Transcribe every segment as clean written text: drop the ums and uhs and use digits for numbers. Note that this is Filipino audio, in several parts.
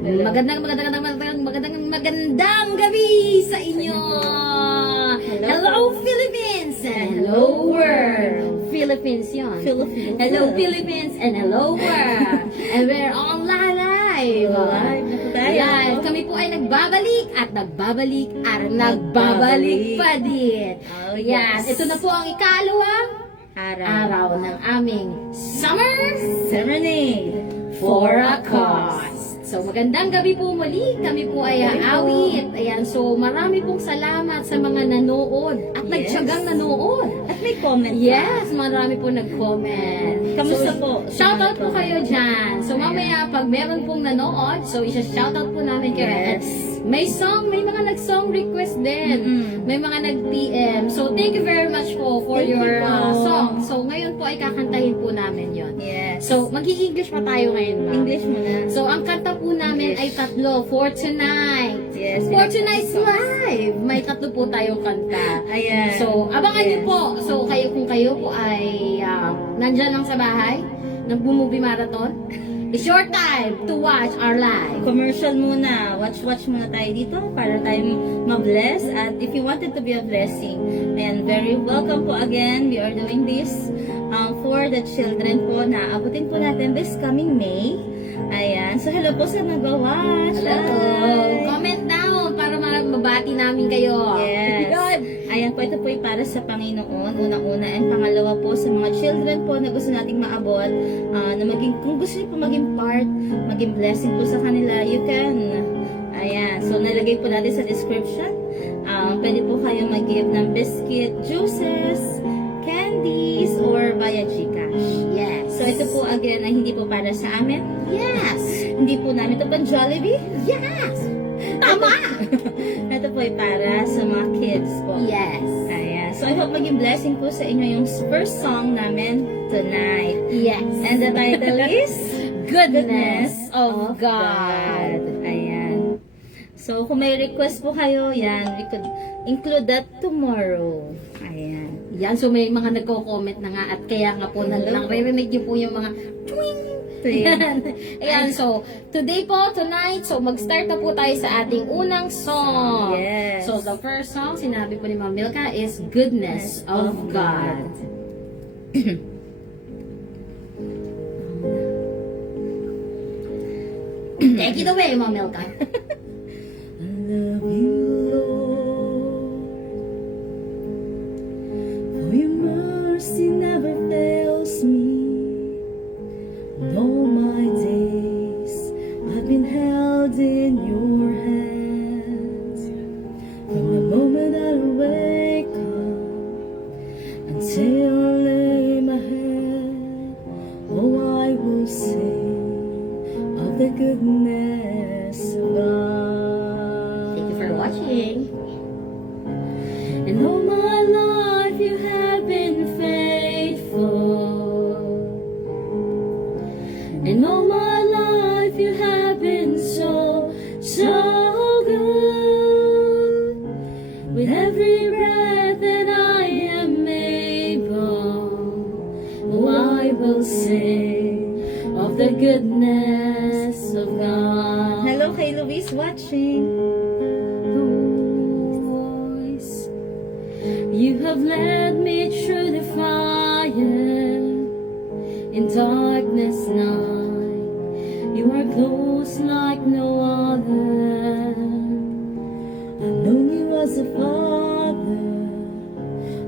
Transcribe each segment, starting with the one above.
Magandang gabi sa inyo! Hello Philippines and hello world! Philippines yun. Hello Philippines and hello world! And we're on live! Ayan, kami po ay nagbabalik at nagbabalik pa din. Ayan, ito na po ang ikalawang araw ng aming Summer Serenade for a Cause. So, magandang gabi po muli. Kami po ay aawit. Ayan, so marami pong salamat sa mga nanood at nagtyagang nanood. At may comment. Yes, marami po nag-comment. Kamusta So, po? Shoutout po kayo dyan. So, mamaya pag meron pong nanood, so isa-shoutout po namin kayo. Yes. May mga nag-song request din. May mga nag-PM. So, thank you very much po for Thank your you po. song. So, ngayon po ay kakantahin po namin yon. Yes. So, mag-i-English pa tayo ngayon, ma'am. English muna. So, ang kanta po namin ay tatlo for tonight. Yes. For tonight's live, may tatlo po tayong kanta. Ayan. So, abangan niyo Yes. po. So, kung kayo po ay nandyan lang sa bahay, nagbo-movie marathon, it's your time to watch our live. Commercial muna. Watch muna tayo dito para tayo ma-bless. At if you wanted to be a blessing, and very welcome po again. We are doing this for the children po na abutin po natin this coming May. Ayan. So, hello po sa nag-watch. Hello. Comment down para mabati namin kayo. Yes. Good. Ayan po, ito po ay para sa Panginoon, unang-una, and pangalawa po sa mga children po na gusto nating maabot, na kung gusto niyo po maging part, maging blessing po sa kanila, you can. Ayan, so nalagay po natin sa description. Pwede po kayo mag-give ng biscuit, juices, candies, or via Gcash. Yes. So ito po again ay hindi po para sa amin. Yes. Hindi po namin ito pang Jollibee. Yes. Tama. Ito po ay para sa mga kids po. Yes. Ayan. So I hope maging blessing po sa inyo yung first song namin tonight. Yes. And the title is Goodness of God. Ayan. So kung may request po kayo, yan, we could include that tomorrow. Ayan. Yan, so may mga nagko-comment na nga at kaya nga po naririnig niyo po yung mga twing. Ayan. Ayan, so today po, tonight, so mag-start na po tayo sa ating unang song. Yes. So the first song, sinabi po ni Ma'am Milka, is Goodness of God. Take it away, Ma'am Milka. I love you, Lord, for your mercy never fails me. In all my days, I've been held in your hands. From the moment I wake up until I lay my head, oh, I will sing of the goodness of God. Thank you for watching. And all my life you have been faithful. And all my life you have been so, so good. With every breath that I am able, oh, I will sing of the goodness of God. Hello kay Luis watching. Voice, you have led me through the fire in darkness night. You are close like no other. I've known you as a father,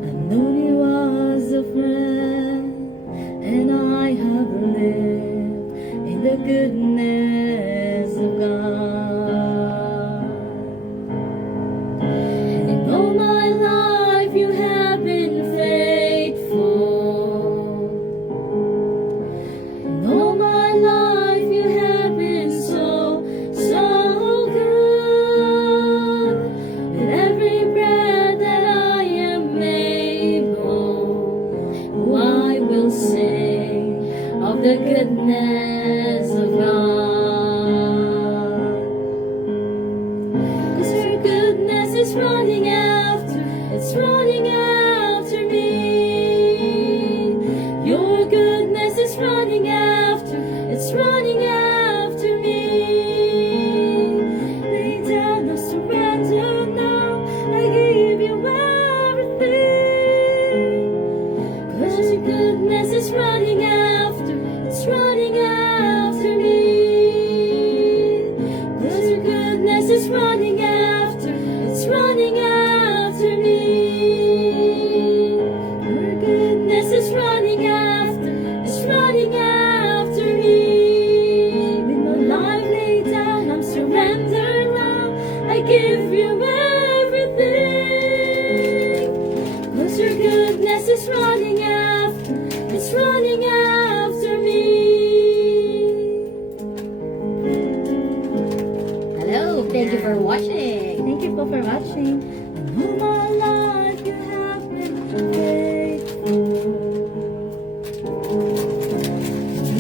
I've known you as a friend, and I have lived in the goodness of God. In all my life you have been faithful. In all my life you have been so, so good. With every breath that I am able, oh, I will sing of the goodness of God. give you everything. 'Cause your goodness is running after, it's running after me. Hello, thank you for watching. Thank you po for watching. All my life you have been faithful.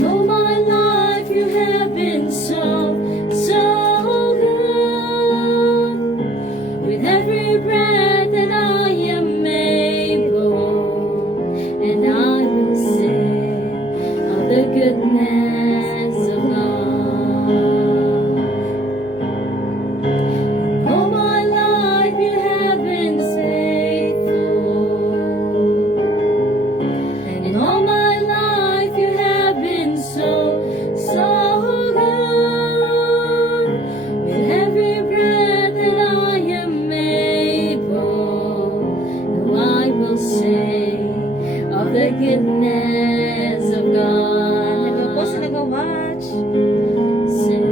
All my life you have been so, so good. With every breath that I am able, and I will sing of the goodness of God. All my life you have been faithful, and in all my life you have been so, so good. With every breath that I am able, now I will sing of the goodness of Hello po sa God. nag-watch. Sing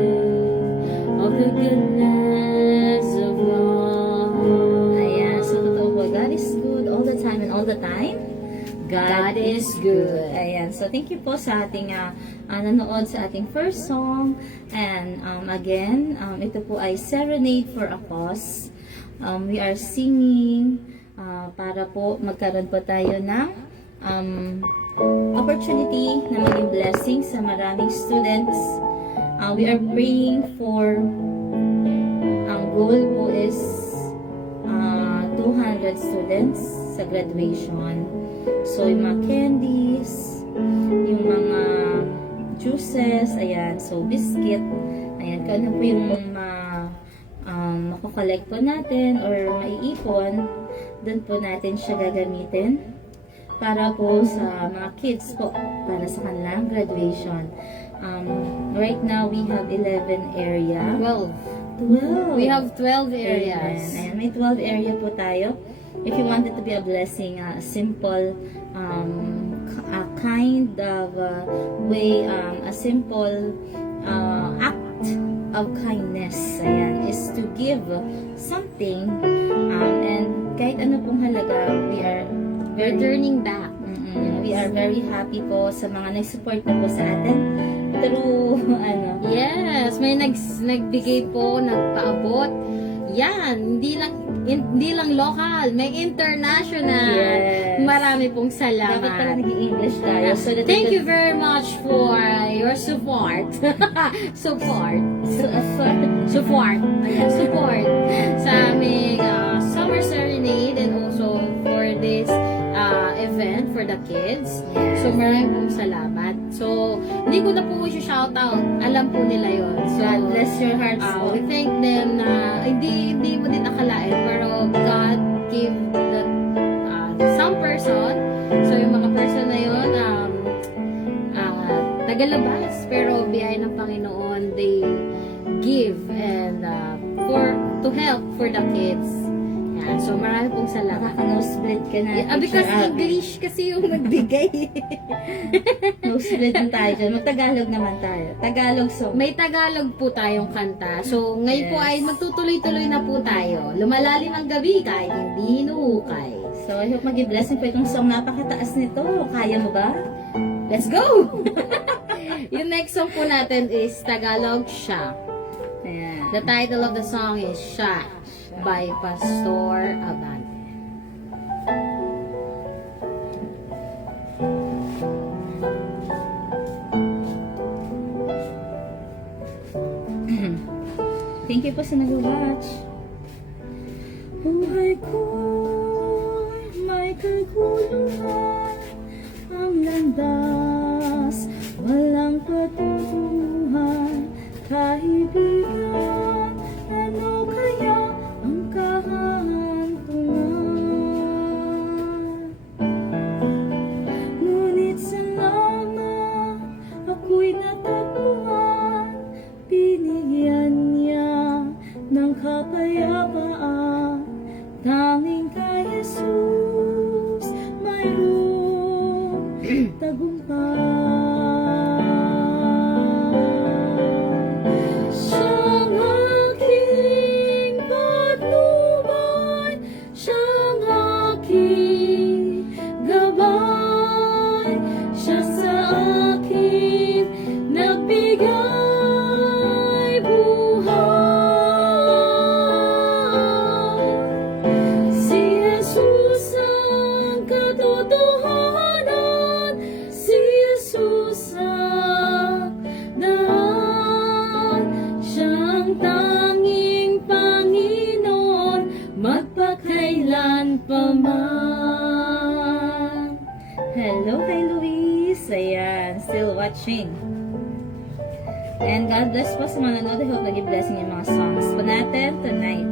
of the goodness of God. Ayan, so totoo po, God is good all the time and all the time. God is good. Ayan, so thank you po sa ating nanood sa ating first song. And again, ito po ay Serenade for a Cause. We are singing para po magkaroon po tayo ng opportunity na maging blessing sa maraming students. We are praying for, ang goal po is 200 students sa graduation. So, yung mga candies, yung mga juices, ayan, so biscuit, ayan, kung ano po yung makokollect po natin or maiipon, doon po natin siya gagamitin para po sa mga kids po, para sa kanilang graduation. Right now, we have 11 area. 12. 12. We have 12 areas. Ayan, may 12 area po tayo. If you want it to be a blessing, a simple, a kind of way, a simple act of kindness, ayan, is to give something, and kahit ano pong halaga, we are We're turning back. we are very happy po sa mga nag-support na po sa atin through, Yes, may nagbigay po, nagpaabot. Yan, hindi lang local, may international. Yes. Marami pong dapat pala salamat. nag-i-English tayo. So that Thank you very much for your support. support. Support. Ayan, support sa aming summer serenade and also for this event for the kids. So maraming pong salamat. So hindi ko na po shoutout. Alam po nila yon. So God bless your hearts. we thank them na hindi mo din akalain pero God gave that some person. So yung mga person na yun tagalabas pero biyaya ng Panginoon, they give and to help for the kids. Yan. So marami pong salamat. Nakaka-nosebleed ka na. Yeah, because English kasi yung nagbigay. Nosebleed na tayo dyan. Mag-Tagalog naman tayo. Tagalog song. May Tagalog po tayong kanta. So, ngayon po Yes. ay magtutuloy-tuloy na po tayo. Lumalalim ang gabi kahit hindi hinuhukay. So, I hope maging blessing po itong song. Napakataas nito. Kaya mo ba? Let's go! Yung next song po natin is Tagalog Siya. Ayan. The title of the song is Siya by Pastor Abante. Thank you po sa nag-watch. Buhay ko'y may kaguluhan, ang landas, walang patutuhan, kaibigan, ano kaya ang kahantungan? Ngunit salamat, ako'y natagpuan, binigyan niya ng kapayapaan, tanging kay Jesus mayroong tagumpay. Siyang aking pa man. Hello, hi Luis. Ayan, still watching. And God bless po sa manonood. I hope naging blessing yung mga songs po natin tonight.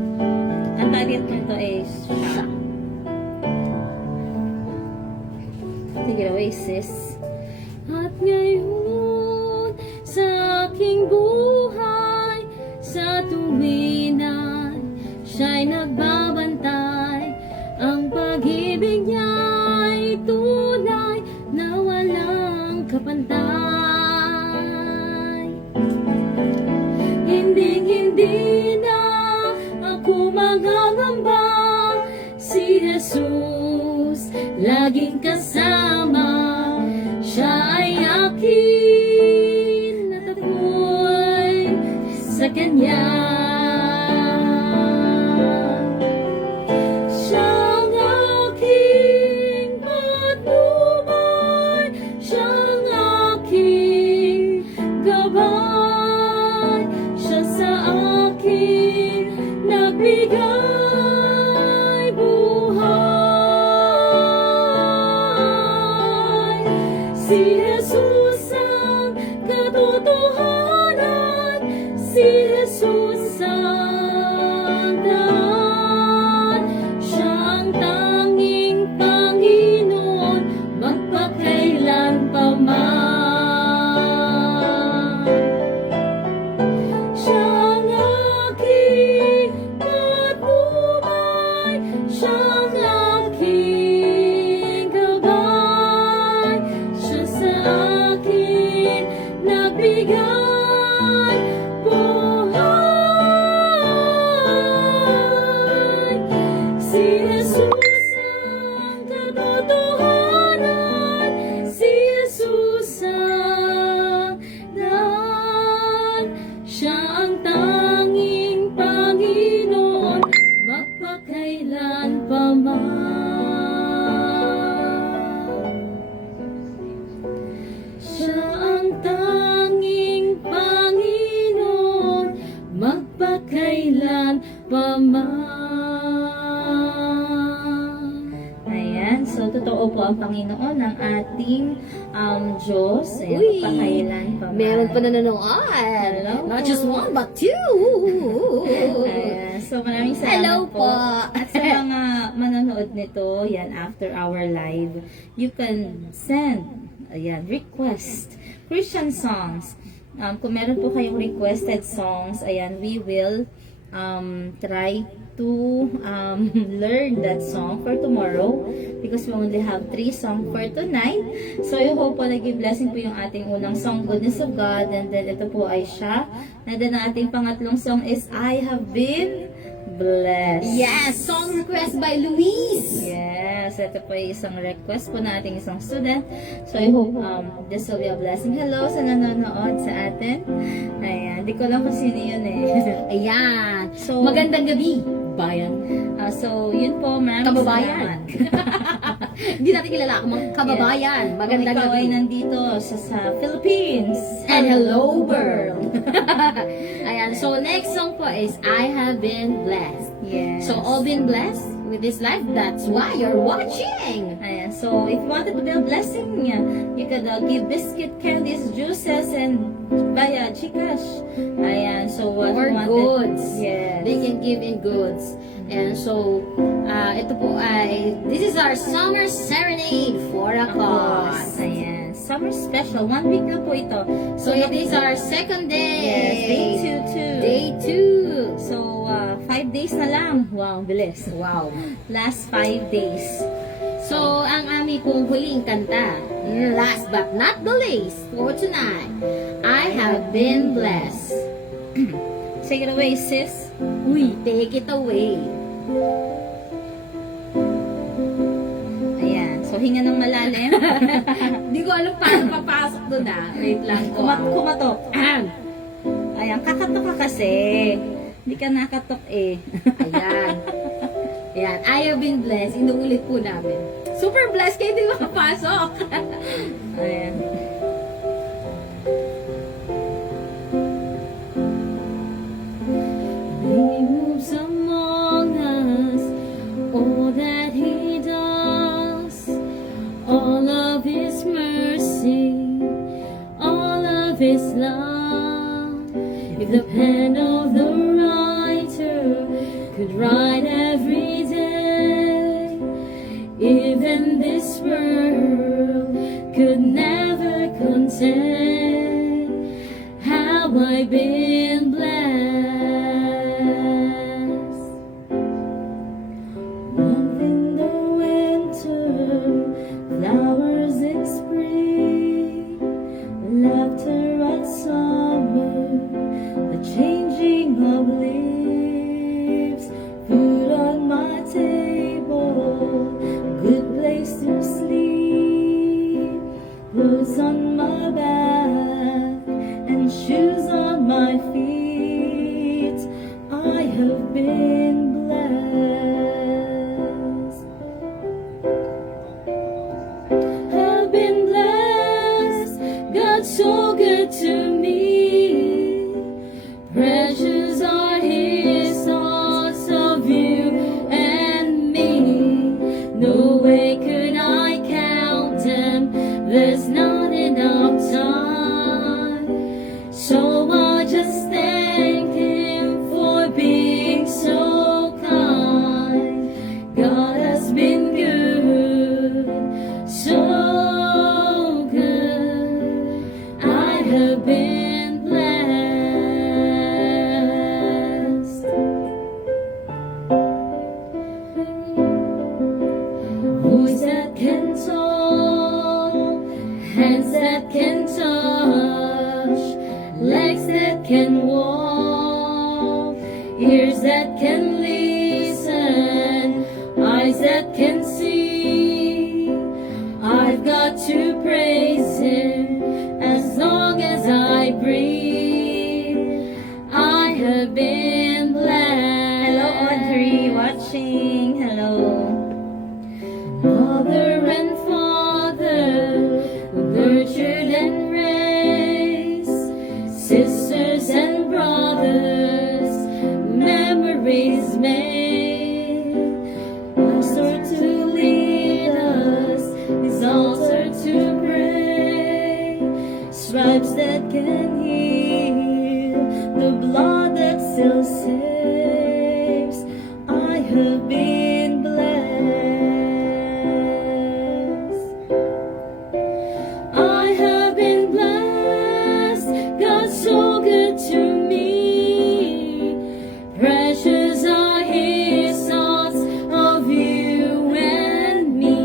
Ang target nito is siya. Take it away, sis. At ngayon sa aking buhay, sa tuwin ay siya'y nagbabantay. Ang pag-ibig niya'y tunay na walang kapantay. Hindi na ako mangangamba, si Jesus laging kasama. Siya ay akin at ako'y sa Kanya. Siyang aking patnubay, siyang aking gabay, siya sa akin nagbigay buhay. Si Jesus ang katotohanan, si Jesus ang daan. Siya ang tanging Panginoon, magpakailan pa man. Siyang aking patnubay, siyang aking gabay, siya sa akin nagbigay buhay. Si Jesus ang katotohanan, si Jesus ang daan. Siya ang tanging Panginoon, magpakailan pa man. Siya ang tanging Panginoon, magpakailan pa man. Ayan, so totoo po ang Panginoon ng ating Diyos. Ayan, Uy, pakailan pa man. meron pa nanonood. Hello Not po. just one, but two. Ayan, so maraming salamat Hello po. At sa mga manonood nito, yan, after our live, you can send, ayan, request, Christian songs. Kung meron po kayong requested songs, ayan, we will try to learn that song for tomorrow because we only have 3 songs for tonight. So I hope po naging blessing po yung ating unang song, Goodness of God, and then ito po ay siya. And then ang ating pangatlong song is I Have Been Blessed. Yes, song request by Luis. Yes, ito po ay isang request po na ating isang student. So I hope this will be a blessing. Hello sa nanonood sa atin. Ayan, di ko lang kung sino yun eh. Ayan. So, Magandang gabi, bayan. So, yun po, maraming Kababayan. salamat. Hindi natin kilala ako, mga kababayan. Magandang Kung ikaw gabi. ay nandito sa Philippines. And hello world. Ayan, so next song po is I Have Been Blessed. Yes. So all been blessed with this life, that's why you're watching. Ayan, so if you wanted to be a blessing, you could give biscuit, candies, juices, and via Gcash. Ayan, so what Or you wanted. goods. Yes. They can give in goods. And so, ito po ay, this is our summer serenade for a cause. Ayan, summer special. 1 week lang po ito. So it is our second day. Yes, day 2 too. Day 2. So, 5 days na lang. Wow, bilis. Wow. Last 5 days. So, ang aming pong huling kanta, last but not the least, for tonight, I have been blessed. Take it away, sis. Uy, take it away. Ayan, so hinga ng malalim. Hindi ko alam paano papasok doon Wait lang ko. Kumatok. Ahem. Ayan, kakatok ka kasi. Hindi ka nakatok eh. Ayan. Ayan, I have been blessed. Inuulit po namin. Super blessed kayo, hindi makapasok. Ayan. He moves among us, all that He If the pen of the writer could write every day, even this world could never contain how I've been blessed. Warmth in the winter, flowers in spring, laughter at summer, the changing of leaves, food on my table, good place to sleep, clothes on my back, and shoes on my feet. I have been blessed. I've been blessed. God's so good to me. Precious are His thoughts of you and me. No way could I count them. There's not enough time. So I just thank Him for being so kind. God has been good, so good. I have been blessed. Voice that can talk, hands that can touch, legs that can walk, ears that can listen, eyes that can see. I've got to praise Him as long as I breathe. I have been blessed. Hello, Audrey, watching. Hello. Mother and father, nurtured and raised, sisters and brothers, memories made. Pastor to lead us, His altar to pray, stripes that can heal, the blood that still saves. I have been blessed. I have been blessed. God's so good to me. Precious are His thoughts of you and me.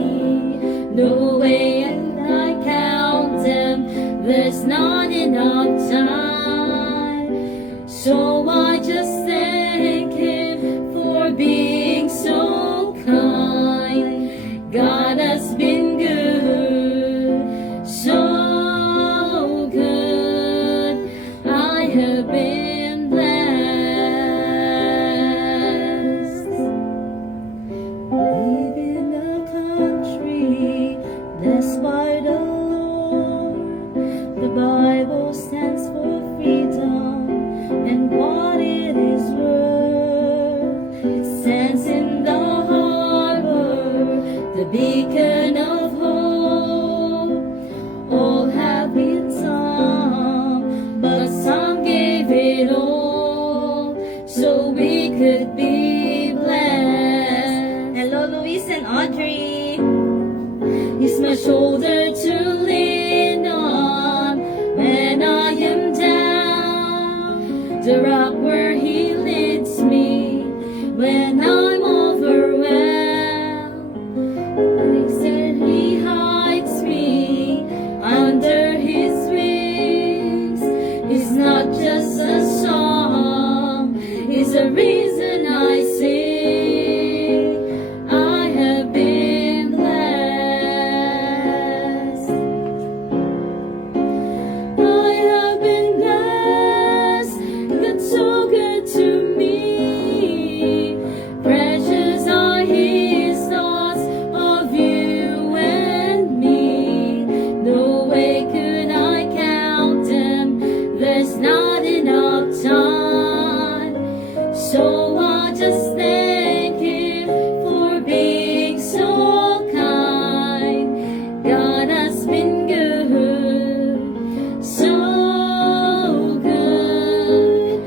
No way can I count them. There's not enough time. So I just thank Him for being so kind. God has been good, so good. I have been blessed. Live in a country blessed by the Lord. The Bible stands for freedom and what it is worth. It stands in the harbor, the beacon of hope. All have been some, but some gave it all so we could be blessed. Hello, Luis and Audrey. He's my shoulder to lean on when I am down, the rock where He leads me when I'm overwhelmed. He hides me under His wings. It's not just a song, it's a reason I sing. I have been blessed. I have been blessed. God's so good to me. Precious are His thoughts of you and me. No way could I count them. There's not enough time. So I just thank Him for being so kind. God has been good, so good.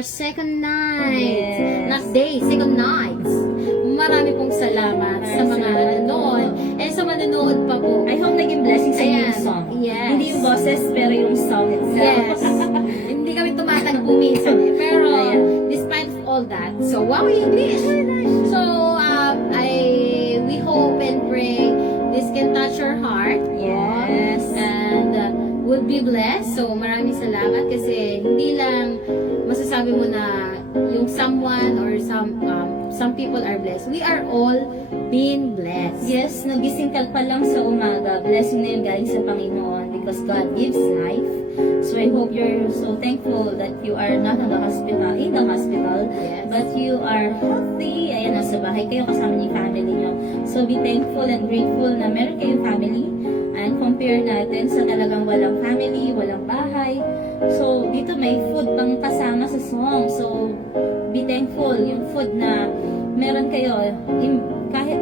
our second night. Yes. Not day, second nights. Marami pong salamat sa mga nanonood. And sa manonood pa po. I hope naging blessing sa inyo Ayan. yung song. Yes. Hindi yung boses, pero yung song itself. Yes. Hindi kami tumatagpo minsan eh. Pero, Ayan. despite of all that, so wow, English! So, we hope and pray this can touch your heart. Yes. And would be blessed. So, maraming salamat kasi hindi lang masasabi mo na yung someone or some people are blessed. We are all being blessed. Yes, nagising ka pa lang sa umaga. Blessing na yun galing sa Panginoon because God gives life. So I hope you're so thankful that you are not in the hospital, Yes. but you are healthy. Ayan, nasa bahay kayo kasama niyo yung family niyo. So be thankful and grateful na meron kayong family. And compare natin sa talagang walang family, walang bahay. So dito may food pang kasama sa song. So be thankful yung food na meron kayo kahit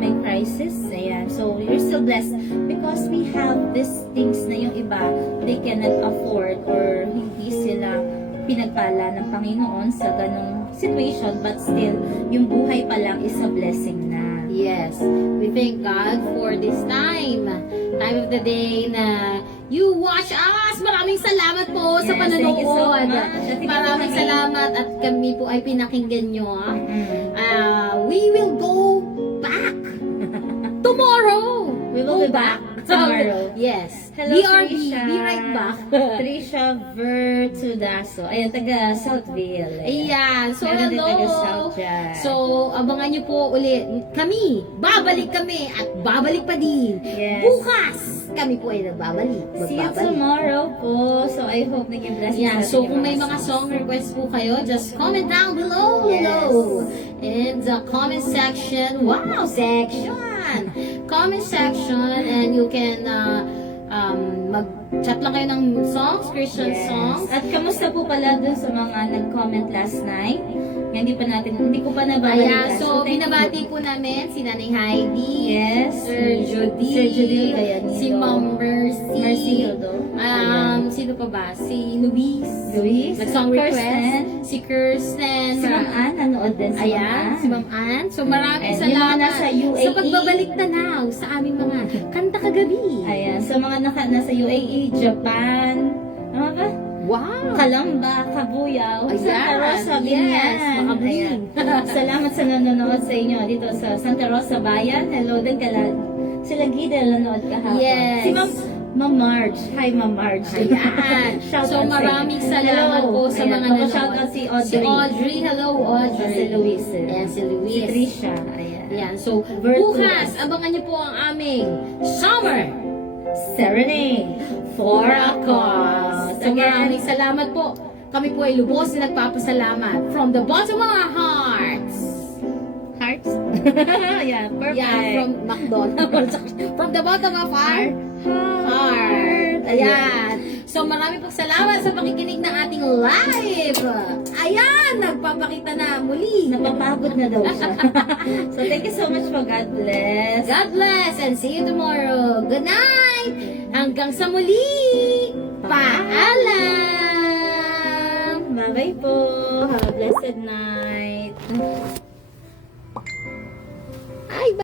may crisis. Ayan. So you're still blessed because we have these things na yung iba they cannot afford or hindi sila pinagpala ng Panginoon sa ganong situation, but still yung buhay pa lang is a blessing na. Yes, we thank God for this time of the day na you watch us. Maraming salamat po sa Yes, panonood. thank you so much. Maraming salamat at kami po ay pinakinggan nyo. Mm. We will go back tomorrow. We will be back tomorrow. Yes. Hello, BRB, Trisha. be right back. Trisha Vertudaso. Ayan, taga Southville. Ayan. So, Meron din taga hello. South dyan. So, abangan nyo po ulit. Kami, babalik kami at babalik pa din. Yes. Bukas, kami po ay nagbabalik. See you Magbabalik. tomorrow po. So, I hope naging blessing Yeah, sa so ating kung may mga mga song request po kayo, just comment down below. Yes. In the comment section. Wow, section! Comment section and you can mag-chat lang kayo ng songs, Christian Yes. songs. At kamusta po pala dun sa mga nag-comment last night? Hindi ko pa nabalikan. Ayan, so thank you. binabati po namin si Nanay Heidi, Yes. Sir Judy, Sir Judy Gayanito. si Ma'am Mercy, Mercy Hildo. Ayan. sino pa ba? Si Luis, Luis. nag-song request, Kirsten. si Kirsten, Si Ma'am Ann, nanood din si Ma'am Ayan, Ann. si Ma'am Ann. So maraming And yung mga salamat nasa UAE. sa pagbabalik tanaw sa aming mga kanta kagabi. Ayan, sa mga nasa UAE, Japan, ano ba? Wow! Kalamba, Kabuyaw, Ayan, Santa Rosa, yes, Binyan. makabling. Ayan. Salamat sa nanonood sa inyo dito sa Santa Rosa Bayan. Hello din kala. Sila Gida nanonood kahapon. Yes. Si Ma'am Marge. Hi, Ma'am Marge. Ayan. Shout So out sa maraming inyo. salamat Hello. po sa Ayan, mga shout out si Audrey. Si Audrey. Hello, Audrey. Si Luis. Ayan, si Luis. Si Trisha. Ayan. Ayan. So, Virtuous. bukas, abangan niyo po ang aming Summer Serenade for a Cause. So, Again, maraming salamat po. Kami po ay lubos na nagpapasalamat from the bottom of our hearts. Hearts? Yeah, perfect. Yeah, from McDonald's. From the bottom of our heart. Ayan. So, marami pong salamat sa pakikinig ng ating live. Ayan, nagpapakita na muli. Napapagod na daw siya. So, thank you so much po. God bless. God bless and see you tomorrow. Good night. Hanggang sa muli. Paalam. Bye-bye po. Have a blessed night.